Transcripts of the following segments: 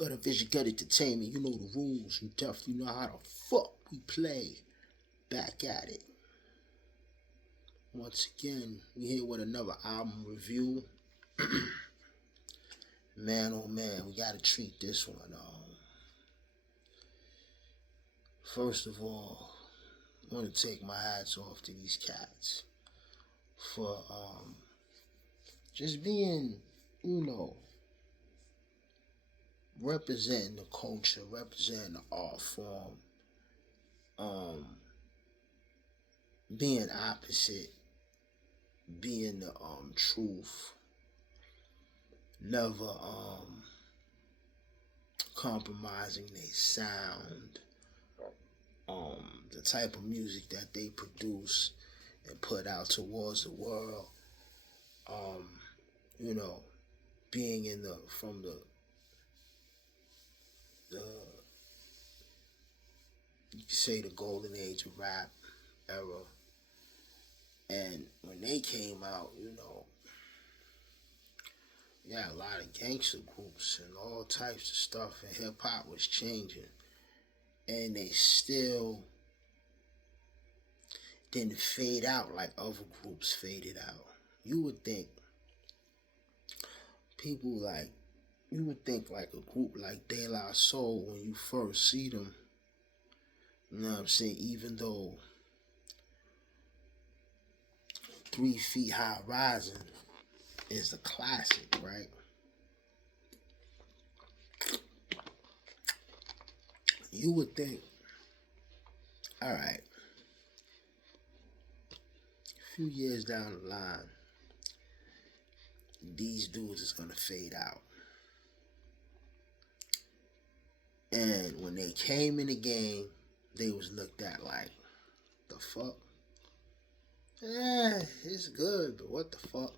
Got a Vision Gut Entertainment. You know the rules. You definitely know how the fuck we play. Back at it. Once again, we here with another album review. Man, oh man, we gotta treat this one. First of all, I want to take my hats off to these cats for just being, you know, representing the culture, representing the art form, being opposite, being the truth, never compromising their sound, the type of music that they produce and put out towards the world, you know, being in the from the you could say the golden age of rap era. And when they came out, a lot of gangster groups and all types of stuff, and hip hop was changing. And they still didn't fade out like other groups faded out. You would think like a group like De La Soul, when you first see them, you know what I'm saying, even though 3 Feet High Rising is a classic, right? You would think, all right, a few years down the line, these dudes is gonna fade out. And when they came in the game, they was looked at like, the fuck? It's good, but what the fuck?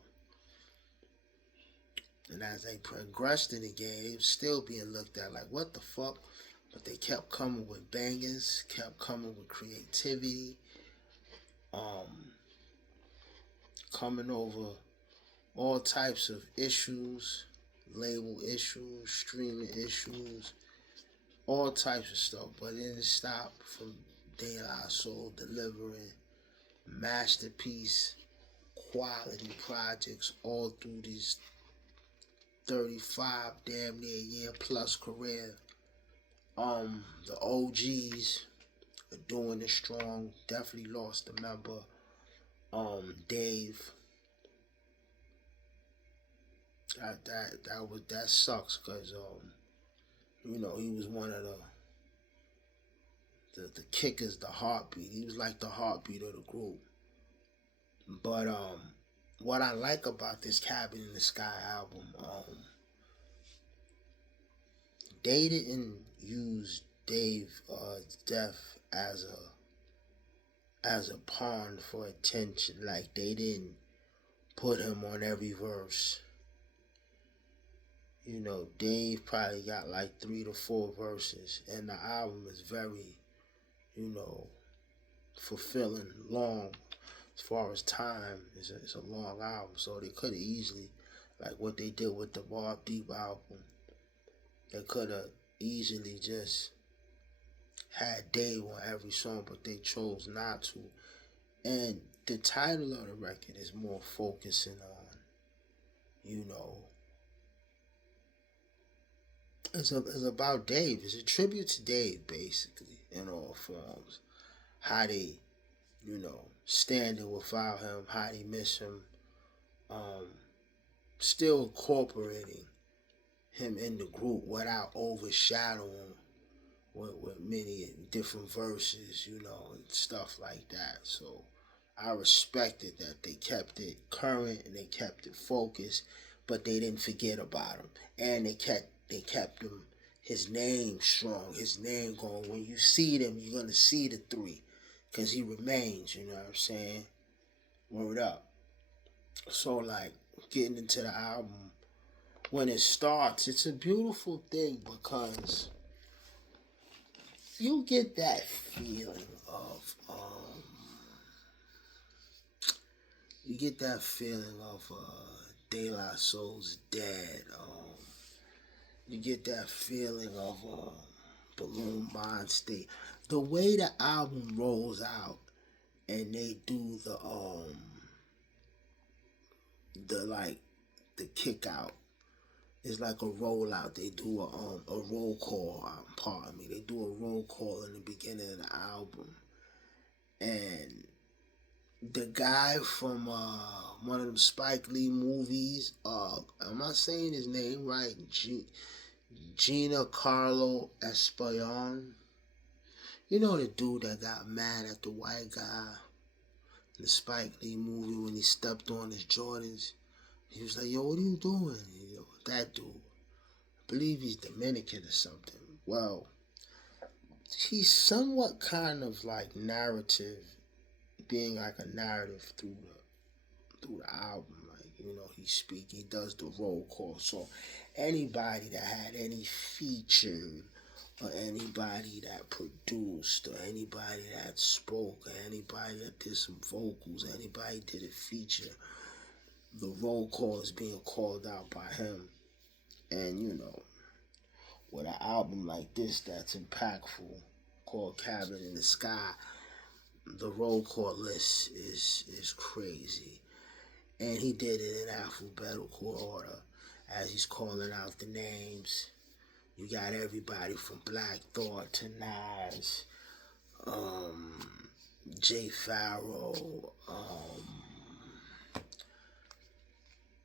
And as they progressed in the game, they was still being looked at like, what the fuck? But they kept coming with bangers, kept coming with creativity, coming over all types of issues, label issues, streaming issues, all types of stuff. But it didn't stop from De La Soul delivering masterpiece quality projects all through these 35 damn near year plus career. The OGs are doing it strong. Definitely lost a member. Dave. That sucks because he was one of the kickers, the heartbeat. He was like the heartbeat of the group. But what I like about this Cabin in the Sky album, they didn't use Dave's death as a pawn for attention. Like, they didn't put him on every verse. Dave probably got like 3 to 4 verses, and the album is very, fulfilling, long. As far as time, it's a long album, so they could have easily, like what they did with the Mobb Deep album, they could have easily just had Dave on every song, but they chose not to. And the title of the record is more focusing on, it's about Dave. It's a tribute to Dave, basically, in all forms. How they, standing without him, how they miss him, still incorporating him in the group without overshadowing with many different verses, and stuff like that. So I respected that they kept it current and they kept it focused, but they didn't forget about him, and they kept him, his name strong, his name going. When you see them, you're gonna see the 3, because he remains. You know what I'm saying? Word up. So, like, getting into the album, when it starts, it's a beautiful thing because you get that feeling of De La Soul's dad, You get that feeling of Balloon Mind State. The way the album rolls out and they do the like the kick out. It's like a rollout. They do a roll call. Pardon me. They do a roll call in the beginning of the album, and the guy from one of them Spike Lee movies. Am I saying his name right? Giancarlo Esposito. You know the dude that got mad at the white guy in the Spike Lee movie when he stepped on his Jordans. He was like, "Yo, what are you doing?" That dude. I believe he's Dominican or something. Well, he's somewhat kind of like narrative, being like a narrative through the album. Like, he does the roll call. So anybody that had any featured, or anybody that produced, or anybody that spoke, or anybody that did some vocals, anybody did a feature, the roll call is being called out by him. And with an album like this that's impactful, called Cabin in the Sky, the roll call list is crazy. And he did it in alphabetical order as he's calling out the names. You got everybody from Black Thought to Nas, Jay Farrow,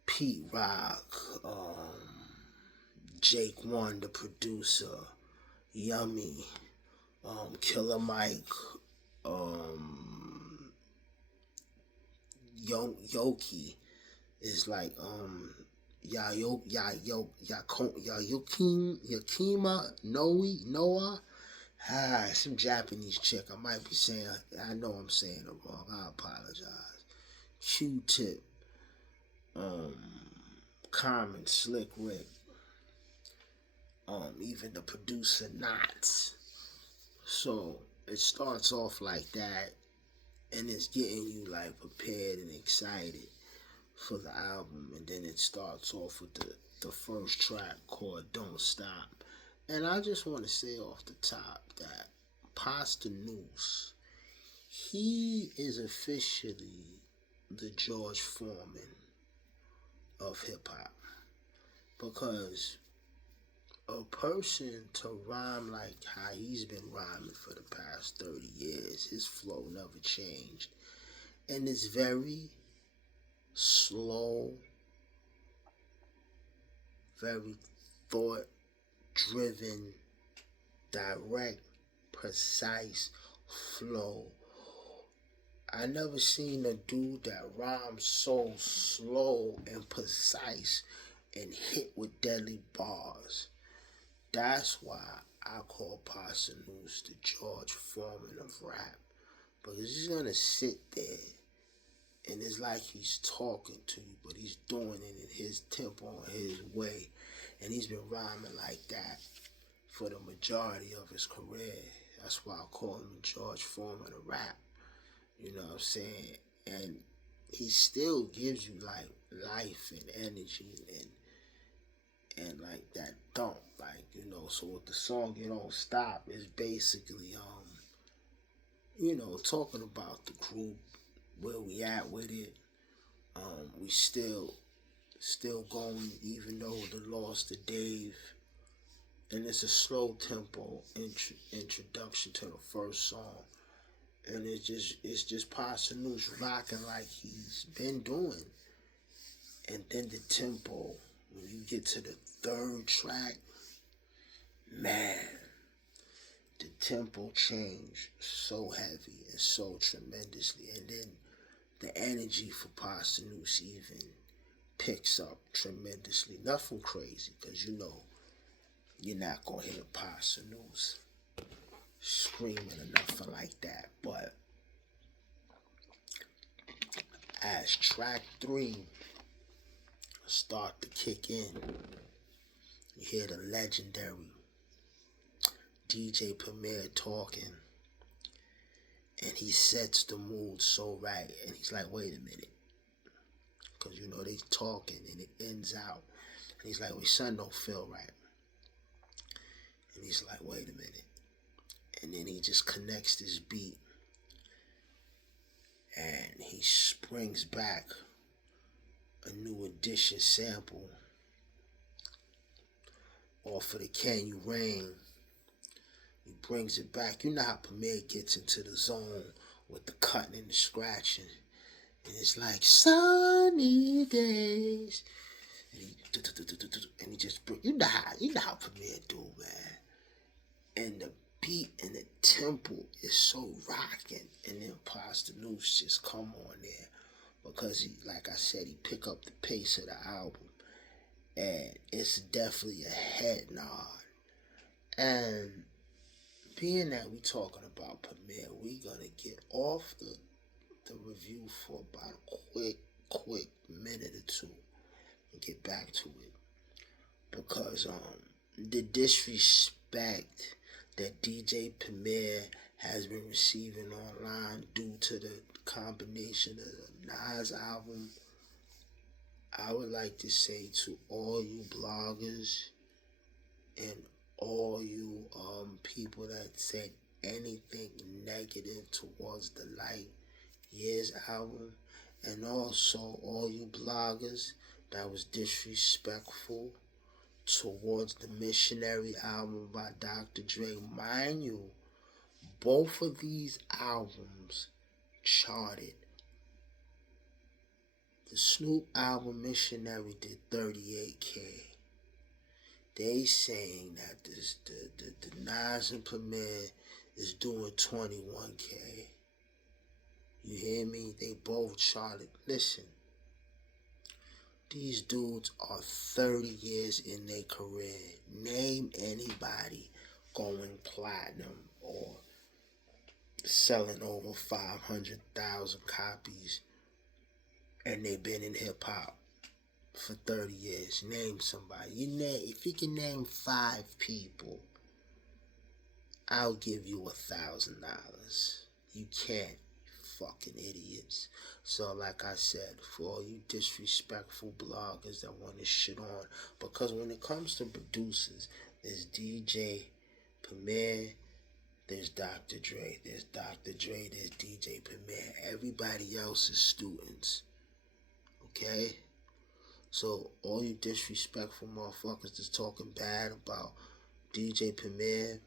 Pete Rock, Jake One, the producer, Yummy, Killer Mike, Yoki is like Yakima Noah. Some Japanese chick. I might be saying, I know I'm saying it wrong. I apologize. Q-Tip, Common, Slick Rick, even the producer Knots. So it starts off like that, and it's getting you like prepared and excited for the album. And then it starts off with the first track called Don't Stop. And I just want to say off the top that Posdnuos, he is officially the George Foreman of hip hop, because a person to rhyme like how he's been rhyming for the past 30 years, his flow never changed. And it's very slow, very thought driven, direct, precise flow. I never seen a dude that rhymes so slow and precise and hit with deadly bars. That's why I call Posdnuos the George Foreman of rap. Because he's gonna sit there and it's like he's talking to you, but he's doing it in his tempo, his way. And he's been rhyming like that for the majority of his career. That's why I call him George Foreman of rap. You know what I'm saying? And he still gives you like life and energy and like that thump, like, so with the song You Don't Stop is basically talking about the group, where we at with it. We still going, even though the loss to Dave. And it's a slow tempo introduction to the first song. And it's just Posdnuos rocking like he's been doing. And then the tempo, when you get to the third track, man, the tempo changed so heavy and so tremendously. And then the energy for Posdnuos even picks up tremendously. Nothing crazy, because you're not going to hear Posdnuos screaming or nothing like that. But as track 3 start to kick in, you hear the legendary DJ Premier talking, and he sets the mood so right. And he's like, wait a minute, because they talking and it ends out, and he's like, well, son don't feel right. And he's like, wait a minute. And then he just connects this beat. And he springs back a New Edition sample off of the Can You Rain. He brings it back. You know how Premier gets into the zone with the cutting and the scratching. And it's like sunny days. And he just, you know how Premier do, man. And the beat and the tempo is so rocking. And then Posdnuos just come on there. Because he, like I said, he pick up the pace of the album. And it's definitely a head nod. And being that we talking about Premier, we gonna get off the review for about a quick minute or two and get back to it. Because the disrespect that DJ Premier has been receiving online due to the combination of the Nas album, I would like to say to all you bloggers and all you people that said anything negative towards the Light Years album, and also all you bloggers that was disrespectful towards the Missionary album by Dr. Dre. Mind you, both of these albums charted. The Snoop album Missionary did 38K. They saying that the Nas and Premier is doing 21K. You hear me? They both charted. Listen, these dudes are 30 years in their career. Name anybody going platinum or selling over 500,000 copies and they've been in hip-hop for 30 years. Name somebody. If you can name 5 people, I'll give you $1,000. You can't, fucking idiots. So like I said, for all you disrespectful bloggers that want to shit on, because when it comes to producers, there's DJ Premier, there's Dr. Dre, there's DJ Premier. Everybody else is students. Okay? So all you disrespectful motherfuckers that's talking bad about DJ Premier,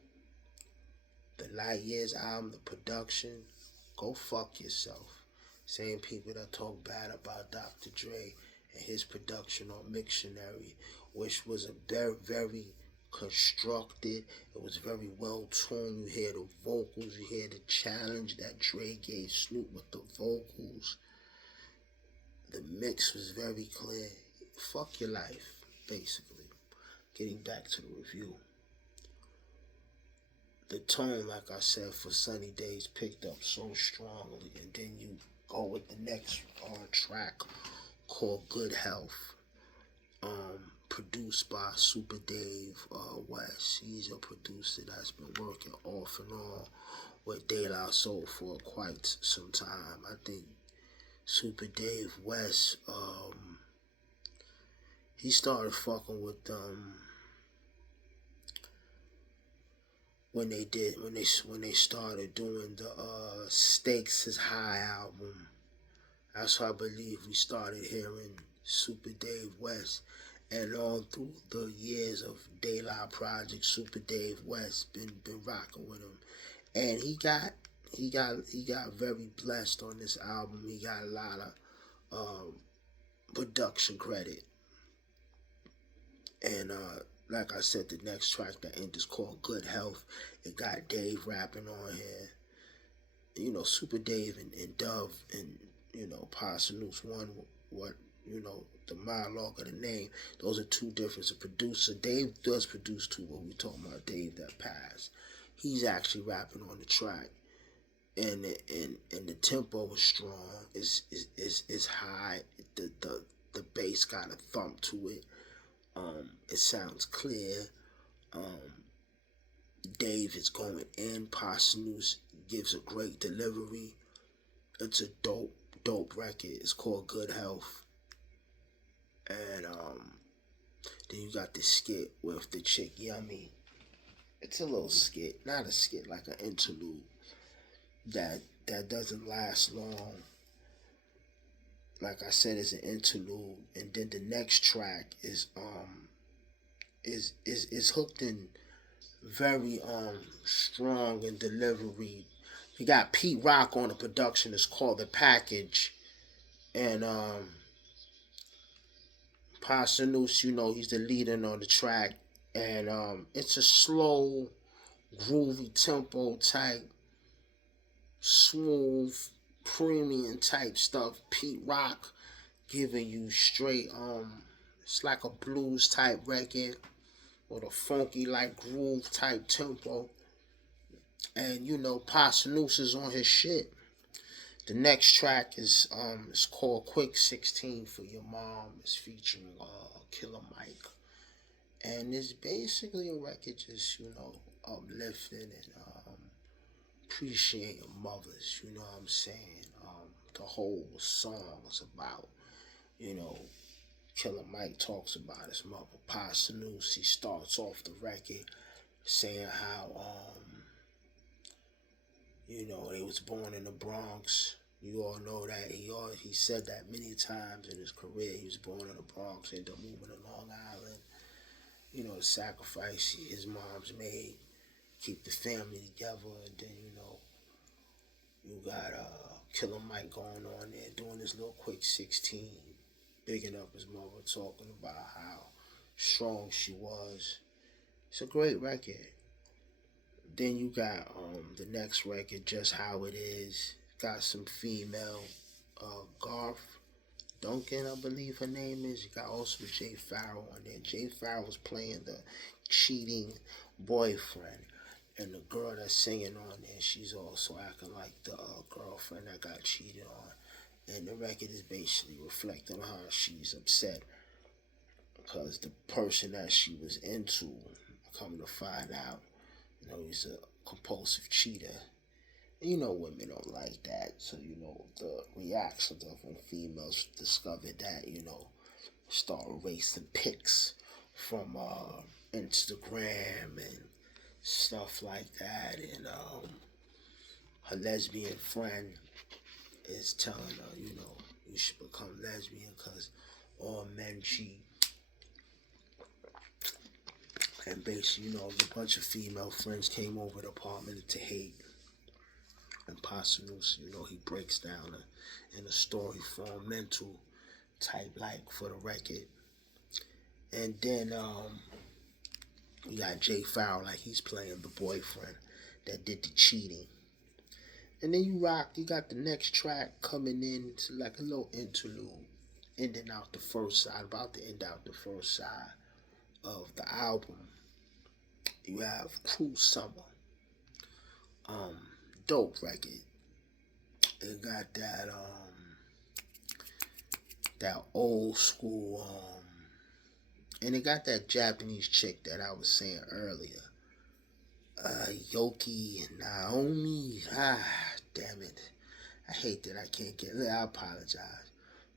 the Light Years album, the production, go fuck yourself. Same people that talk bad about Dr. Dre and his production on Mictionary, which was a very, very constructed. It was very well tuned. You hear the vocals, you hear the challenge that Dre gave Snoop with the vocals. The mix was very clear. Fuck your life, basically. Getting back to the review. The tone, like I said, for Sunny Days picked up so strongly, and then you go with the next track called Good Health, produced by Super Dave West. He's a producer that's been working off and on with De La Soul for quite some time. I think Super Dave West, he started fucking with when they started doing the Stakes is High album. That's how I believe we started hearing Super Dave West. And all through the years of De La Project, Super Dave West been rocking with him. And he got very blessed on this album. He got a lot of production credit. And like I said, the next track that ended is called Good Health. It got Dave rapping on here. You know, Super Dave and Dove and, you know, Posdnuos, one, what, you know, the monologue of the name. Those are two different. A producer, Dave does produce too, but we talking about Dave that passed. He's actually rapping on the track. And the tempo was strong. It's high. The bass got a thump to it. It sounds clear. Dave is going in. Posdnuos gives a great delivery. It's a dope record. It's called Good Health. And then you got the skit with the chick Yummy. It's a little skit, not a skit, like an interlude that doesn't last long. Like I said, it's an interlude, and then the next track is hooked in very strong in delivery. You got Pete Rock on the production. It's called The Package, and Pasanus, he's the leader on the track, and it's a slow, groovy tempo type, smooth, premium type stuff. Pete Rock giving you straight it's like a blues type record with a funky like groove type tempo, and Pasanus is on his shit. The next track is called Quick 16 for Your Mom. It's featuring Killer Mike, and it's basically a record just uplifting and appreciating mothers. You know what I'm saying? The whole song is about you know Killer Mike talks about his mother. Pasanus, he starts off the record saying how they was born in the Bronx. You all know that he said that many times in his career. He was born in the Bronx, ended up moving to Long Island. The sacrifice his mom's made, keep the family together, and then you got Killer Mike going on there doing this little Quick 16, bigging up his mother, talking about how strong she was. It's a great record. Then you got the next record, Just How It Is. Got some female, Garth Duncan, I believe her name is. You got also Jay Farrell on there. Jay Farrell was playing the cheating boyfriend. And the girl that's singing on there, she's also acting like the girlfriend that got cheated on. And the record is basically reflecting how she's upset because the person that she was into, coming to find out, he's a compulsive cheater. And women don't like that. So, the reactions of when females discovered that, start erasing pics from Instagram and stuff like that. And her lesbian friend is telling her, you should become lesbian because all men cheat. And basically, a bunch of female friends came over the apartment to hate. And Pasanus, he breaks down in a story form, mental type, like for the record. And then you got Jay Farrell, like he's playing the boyfriend that did the cheating. And then you got the next track coming in, it's like a little interlude, ending out the first side, about to end out the first side of the album. You have Cruel Summer. Dope record. It got that old school and it got that Japanese chick that I was saying earlier. Yoki and Naomi. Damn it. I hate that I can't get it. I apologize.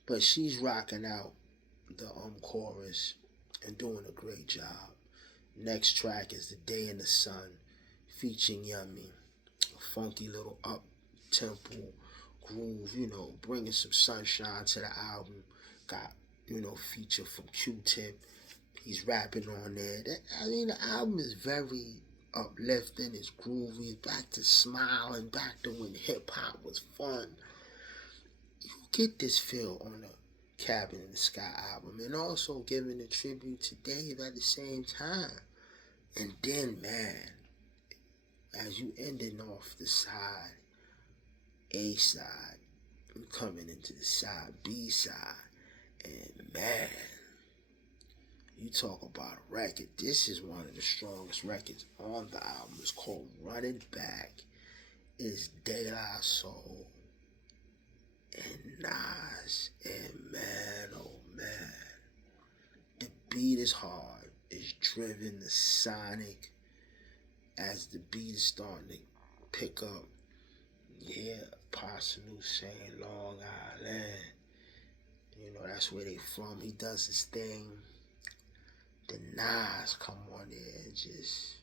But she's rocking out the chorus and doing a great job. Next track is The Day in the Sun, featuring Yummy. A funky little up-tempo groove, bringing some sunshine to the album. Got, feature from Q-Tip. He's rapping on there. The album is very uplifting. It's groovy. It's back to smiling, back to when hip-hop was fun. You get this feel on the Cabin in the Sky album, and also giving a tribute to Dave at the same time. And then, man, as you ending off the side, A side, you coming into the side B side, and man, you talk about a record. This is one of the strongest records on the album. It's called Run It Back. It's De La Soul and Nas, and man, oh man, the beat is hard. It's driven, the sonic, as the beat is starting to pick up. Yeah, Pasanus saying Long Island. That's where they from. He does his thing. The Nas come on there and just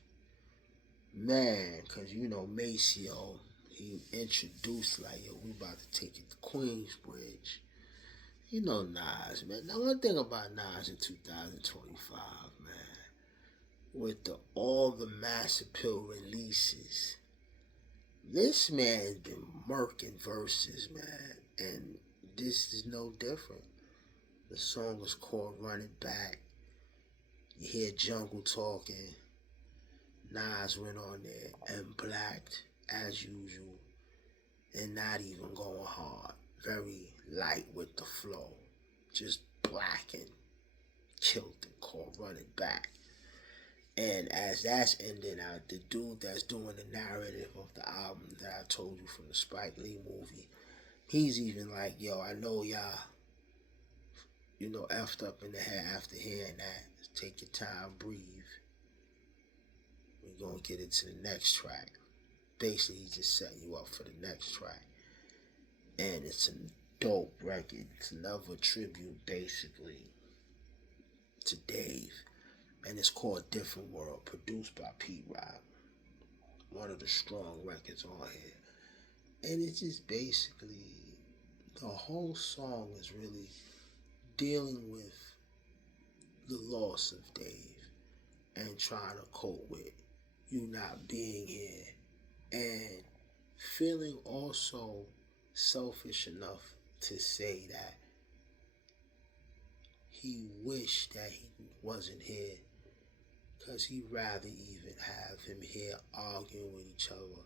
Man, cause you know Maceo, he introduced like, yo, we about to take it to Queensbridge. You know Nas, man. Now one thing about Nas in 2025, man, with all the mass appeal releases, this man's been murking verses, man, and this is no different. The song is called "Run It Back." You hear Jungle talking. Nas went on there and blacked as usual, and not even going hard. Very light with the flow, just black and killed and called "Run It Back." And as that's ending out, the dude that's doing the narrative of the album that I told you from the Spike Lee movie, he's even like, yo, I know y'all, effed up in the head after hearing that. Take your time, breathe. We're going to get into the next track. Basically, he's just setting you up for the next track. And it's a dope record. It's another tribute, basically, to Dave. And it's called Different World, produced by Pete Rock. One of the strong records on here. And it's just basically, the whole song is really dealing with the loss of Dave and trying to cope with you not being here and feeling also selfish enough to say that he wished that he wasn't here because he'd rather even have him here arguing with each other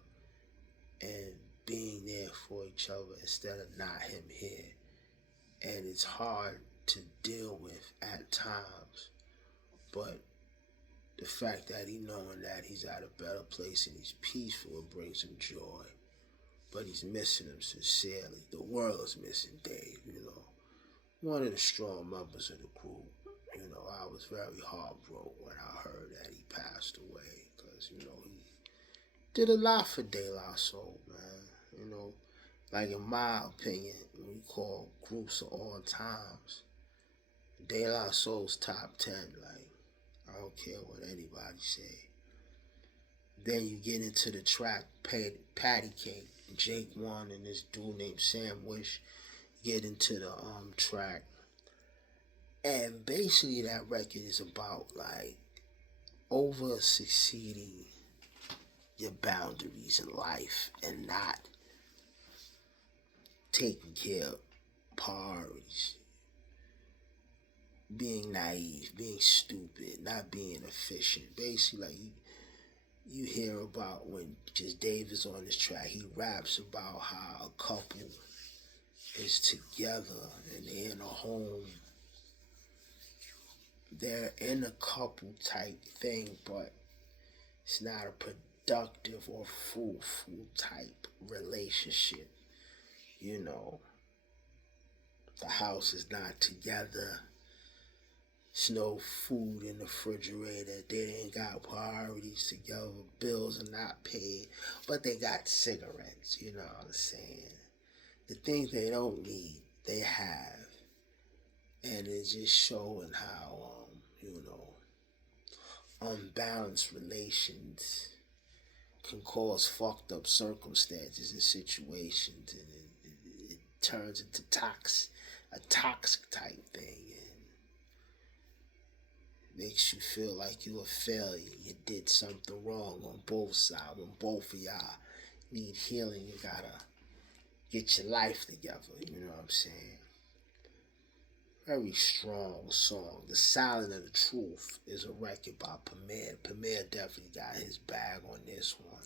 and being there for each other instead of not him here. And it's hard to deal with at times, but the fact that he knowing that he's at a better place and he's peaceful, it brings him joy. But he's missing him sincerely. The world is missing Dave, one of the strong members of the group. I was very heartbroken when I heard that he passed away because, he did a lot for De La Soul, man. Like in my opinion, when you call groups of all times, De La Soul's top 10, like, I don't care what anybody say. Then you get into the track Patty Cake, Jake One and this dude named Sam Wish get into the track. And basically that record is about like over succeeding your boundaries in life and not taking care of priorities. Being naive, being stupid, not being efficient. Basically, like you hear about when just Dave is on this track, he raps about how a couple is together and they're in a home. They're in a couple type thing, but it's not a productive or fruitful type relationship. The house is not together. There's no food in the refrigerator. They ain't got priorities together. Bills are not paid, but they got cigarettes. You know what I'm saying? The things they don't need, they have. And it's just showing how, unbalanced relations can cause fucked up circumstances and situations, and it turns into a toxic type thing, and makes you feel like you're a failure. You did something wrong on both sides. When both of y'all need healing, you gotta get your life together. You know what I'm saying? Very strong song. The Silence of the Truth is a record by Premier. Premier definitely got his bag on this one.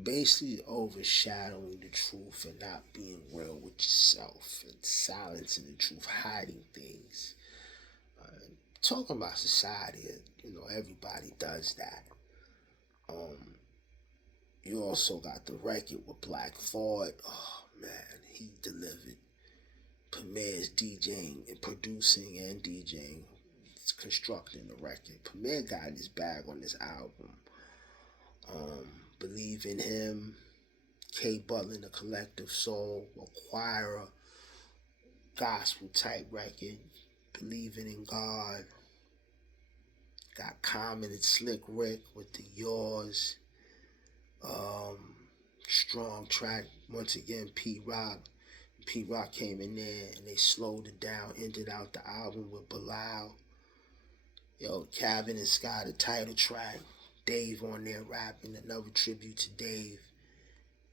Basically overshadowing the truth and not being real with yourself and silencing the truth, hiding things. Talking about society, everybody does that. You also got the record with Black Thought. Oh man, he delivered. Premier's DJing and producing and DJing, constructing the record. Premier got his bag on this album. Believe in Him, K. Butler and the Collective Soul, Acquirer, gospel type record. Believing in God, Got Common and Slick Rick with the Yours. Strong track. Once again, Pete Rock. Pete Rock came in there and they slowed it down, ended out the album with Bilal. Yo, Calvin and Sky, the title track. Dave on there rapping, another tribute to Dave.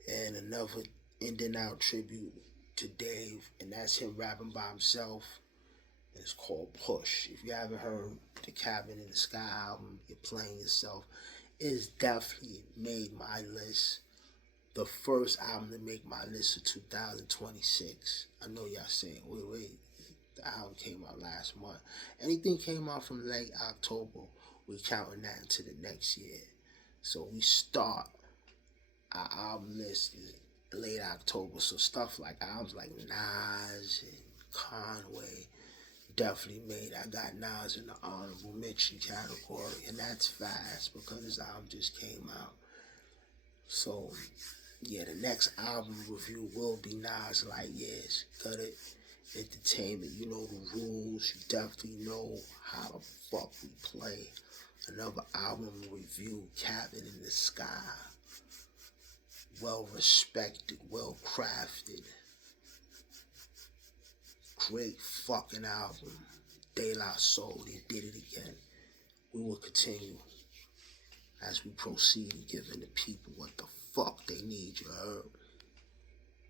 And another ending out tribute to Dave. And that's him rapping by himself. And it's called Push. If you haven't heard the Cabin in the Sky album, you're playing yourself. It's definitely made my list. The first album to make my list of 2026. I know y'all saying, wait, the album came out last month. Anything came out from late October, we counting that into the next year. So we start our album list is late October. So stuff like albums like Nas and Conway definitely made. I got Nas in the honorable mention category, and that's fast because his album just came out. So yeah, the next album review will be Nas Light Years. Cut it. Entertainment, you know the rules. You definitely know how the fuck we play. Another album review, Cabin in the Sky. Well respected, well crafted. Great fucking album. De La Soul, they did it again. We will continue as we proceed in giving the people what the fuck they need, you heard?